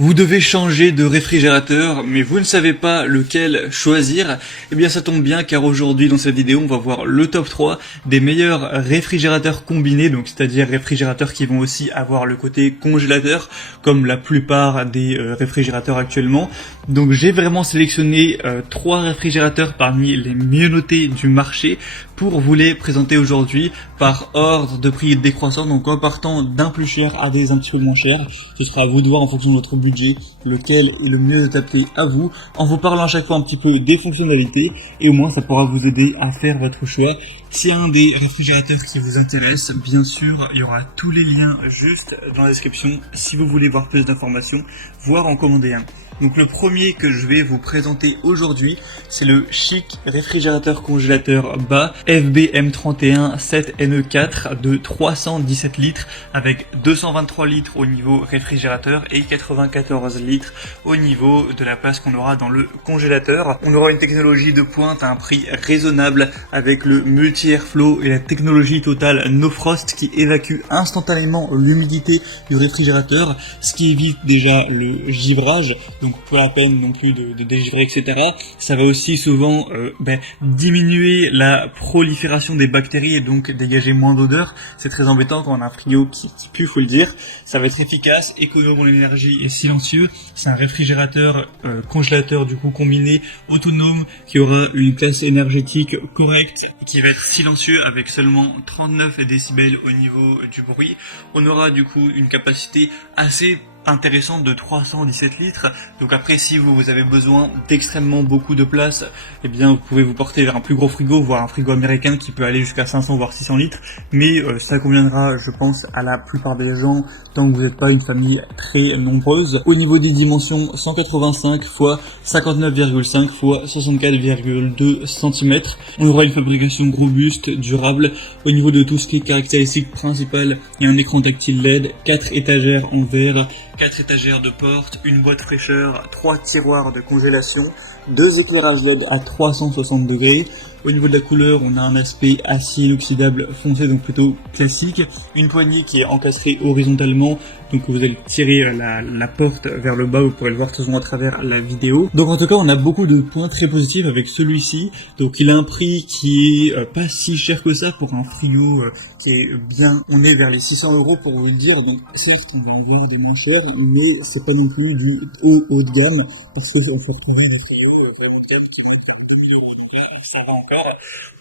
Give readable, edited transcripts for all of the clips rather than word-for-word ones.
Vous devez changer de réfrigérateur, mais vous ne savez pas lequel choisir. Eh bien ça tombe bien car aujourd'hui dans cette vidéo on va voir le top 3 des meilleurs réfrigérateurs combinés, donc c'est-à-dire réfrigérateurs qui vont aussi avoir le côté congélateur, comme la plupart des réfrigérateurs actuellement. Donc j'ai vraiment sélectionné 3 réfrigérateurs parmi les mieux notés du marché pour vous les présenter aujourd'hui par ordre de prix décroissant, donc en partant d'un plus cher à des un petit peu moins cher. Ce sera à vous de voir en fonction de votre budget lequel est le mieux adapté à vous, en vous parlant à chaque fois un petit peu des fonctionnalités, et au moins ça pourra vous aider à faire votre choix. S'il y a un des réfrigérateurs qui vous intéresse, bien sûr il y aura tous les liens juste dans la description si vous voulez voir plus d'informations, voire en commander un. Donc le premier que je vais vous présenter aujourd'hui, c'est le Chic réfrigérateur congélateur bas FBM31 7NE4 de 317 litres avec 223 litres au niveau réfrigérateur et 94 litres au niveau de la place qu'on aura dans le congélateur. On aura une technologie de pointe à un prix raisonnable avec le multi-airflow et la technologie totale No Frost qui évacue instantanément l'humidité du réfrigérateur, ce qui évite déjà le givrage. Donc pas la peine non plus de dégivrer, etc. Ça va aussi souvent diminuer la prolifération des bactéries et donc dégager moins d'odeur. C'est très embêtant quand on a un frigo qui pue, faut le dire. Ça va être efficace, économe en énergie et silencieux. C'est un réfrigérateur congélateur du coup combiné autonome qui aura une classe énergétique correcte, qui va être silencieux avec seulement 39 décibels au niveau du bruit. On aura du coup une capacité assez intéressante de 317 litres. Donc après, si vous avez besoin d'extrêmement beaucoup de place, eh bien vous pouvez vous porter vers un plus gros frigo, voire un frigo américain qui peut aller jusqu'à 500 voire 600 litres. Mais ça conviendra, je pense, à la plupart des gens tant que vous n'êtes pas une famille très nombreuse. Au niveau des dimensions, 185 x 59,5 x 64,2 cm. On aura une fabrication robuste, durable. Au niveau de tout ce qui est caractéristiques principales, il y a un écran tactile LED, 4 étagères en verre, 4 étagères de porte, une boîte fraîcheur, 3 tiroirs de congélation, 2 éclairages LED à 360 degrés. Au niveau de la couleur, on a un aspect acier inoxydable foncé, donc plutôt classique. Une poignée qui est encastrée horizontalement, donc vous allez tirer la porte vers le bas, vous pourrez le voir de toute façon à travers la vidéo. Donc en tout cas, on a beaucoup de points très positifs avec celui-ci. Donc il a un prix qui est pas si cher que ça pour un frigo qui est bien. On est vers les 600 € pour vous le dire. Donc certes, on va en voir des moins chers, mais c'est pas non plus du haut de gamme parce que on peut trouver des frigos vraiment de gamme qui coûtent 10 000 €. Donc là, ça va encore.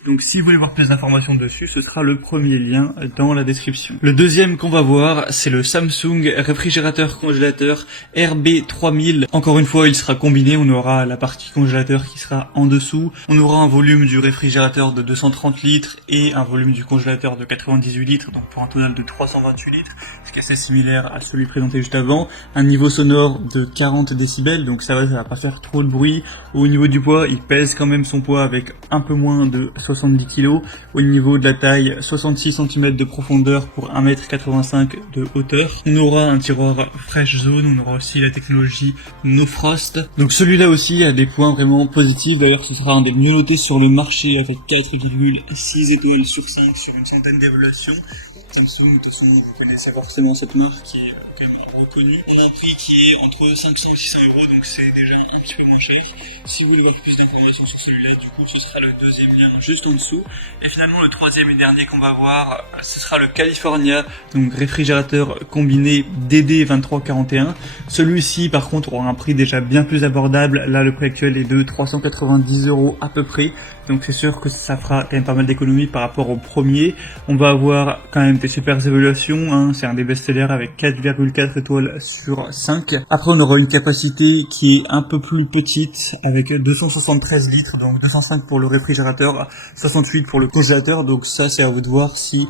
Donc si vous voulez voir plus d'informations dessus, ce sera le premier lien dans la description. Le deuxième qu'on va voir, c'est le Samsung réfrigérateur congélateur RB3000. Encore une fois, il sera combiné, on aura la partie congélateur qui sera en dessous. On aura un volume du réfrigérateur de 230 litres et un volume du congélateur de 98 litres, donc pour un total de 328 litres, ce qui est assez similaire à celui présenté juste avant. Un niveau sonore de 40 décibels, donc ça va pas faire trop de bruit. Au niveau du poids, il pèse quand même son poids avec un peu moins de 70 kg. Au niveau de la taille, 66 cm de profondeur pour 1,85 m de hauteur. On aura un tiroir Fresh Zone, on aura aussi la technologie No Frost. Donc celui-là aussi a des points vraiment positifs. D'ailleurs, ce sera un des mieux notés sur le marché avec 4,6 étoiles sur 5 sur une centaine d'évaluations. Samsung, de toute façon, vous connaissez forcément cette marque qui est quand même reconnue. Elle a un prix qui est entre 500 et 600 €, donc c'est déjà un petit peu moins cher. Si vous voulez voir plus d'informations sur celui-là, du coup, ce sera le deuxième lien juste en dessous. Et finalement, le troisième et dernier qu'on va voir, ce sera le California, donc réfrigérateur combiné DD2341. Celui-ci, par contre, aura un prix déjà bien plus abordable. Là, le prix actuel est de 390 € à peu près. Donc c'est sûr que ça fera quand même pas mal d'économies par rapport au premier. On va avoir quand même des super évaluations, hein. C'est un des best-sellers avec 4,4 étoiles sur 5. Après on aura une capacité qui est un peu plus petite avec 273 litres, donc 205 pour le réfrigérateur, 68 pour le congélateur. Donc ça c'est à vous de voir si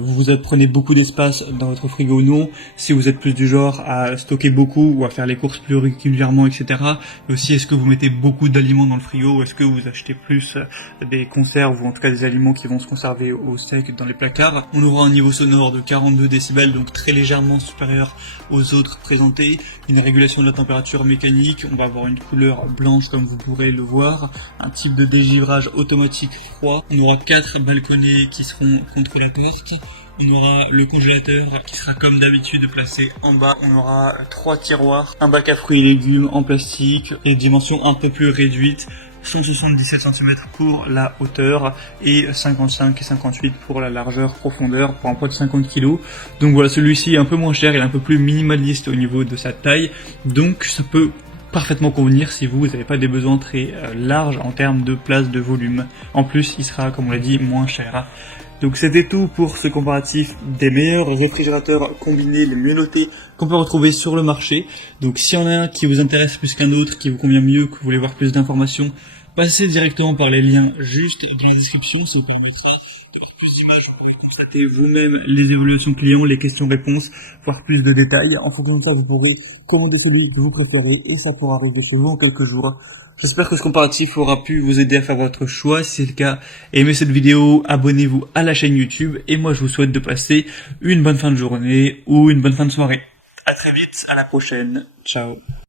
vous prenez beaucoup d'espace dans votre frigo ou non, si vous êtes plus du genre à stocker beaucoup ou à faire les courses plus régulièrement, etc. Et aussi est-ce que vous mettez beaucoup d'aliments dans le frigo ou est-ce que vous achetez plus des conserves ou en tout cas des aliments qui vont se conserver au sec dans les placards. On aura un niveau sonore de 42 décibels, donc très légèrement supérieur aux aux autres présentés. Une régulation de la température mécanique, on va avoir une couleur blanche comme vous pourrez le voir, un type de dégivrage automatique froid. On aura 4 balconnets qui seront contre la porte. On aura le congélateur qui sera comme d'habitude placé en bas. On aura 3 tiroirs, un bac à fruits et légumes en plastique, et dimensions un peu plus réduites. 177 cm pour la hauteur et 55 et 58 pour la largeur profondeur pour un poids de 50 kg. Donc voilà, celui-ci est un peu moins cher, il est un peu plus minimaliste au niveau de sa taille, donc ça peut parfaitement convenir si vous n'avez pas des besoins très larges en termes de place, de volume. En plus, il sera, comme on l'a dit, moins cher. Donc c'était tout pour ce comparatif des meilleurs réfrigérateurs combinés, les mieux notés qu'on peut retrouver sur le marché. Donc s'il y en a un qui vous intéresse plus qu'un autre, qui vous convient mieux, que vous voulez voir plus d'informations, passez directement par les liens juste dans la description, ça vous permettra d'avoir plus d'images, vous pourrez constater vous-même les évaluations clients, les questions-réponses, voir plus de détails. En fonction de ça, vous pourrez commander celui que vous préférez et ça pourra arriver chez vous en quelques jours. J'espère que ce comparatif aura pu vous aider à faire votre choix. Si c'est le cas, aimez cette vidéo, abonnez-vous à la chaîne YouTube et moi je vous souhaite de passer une bonne fin de journée ou une bonne fin de soirée. À très vite, à la prochaine. Ciao.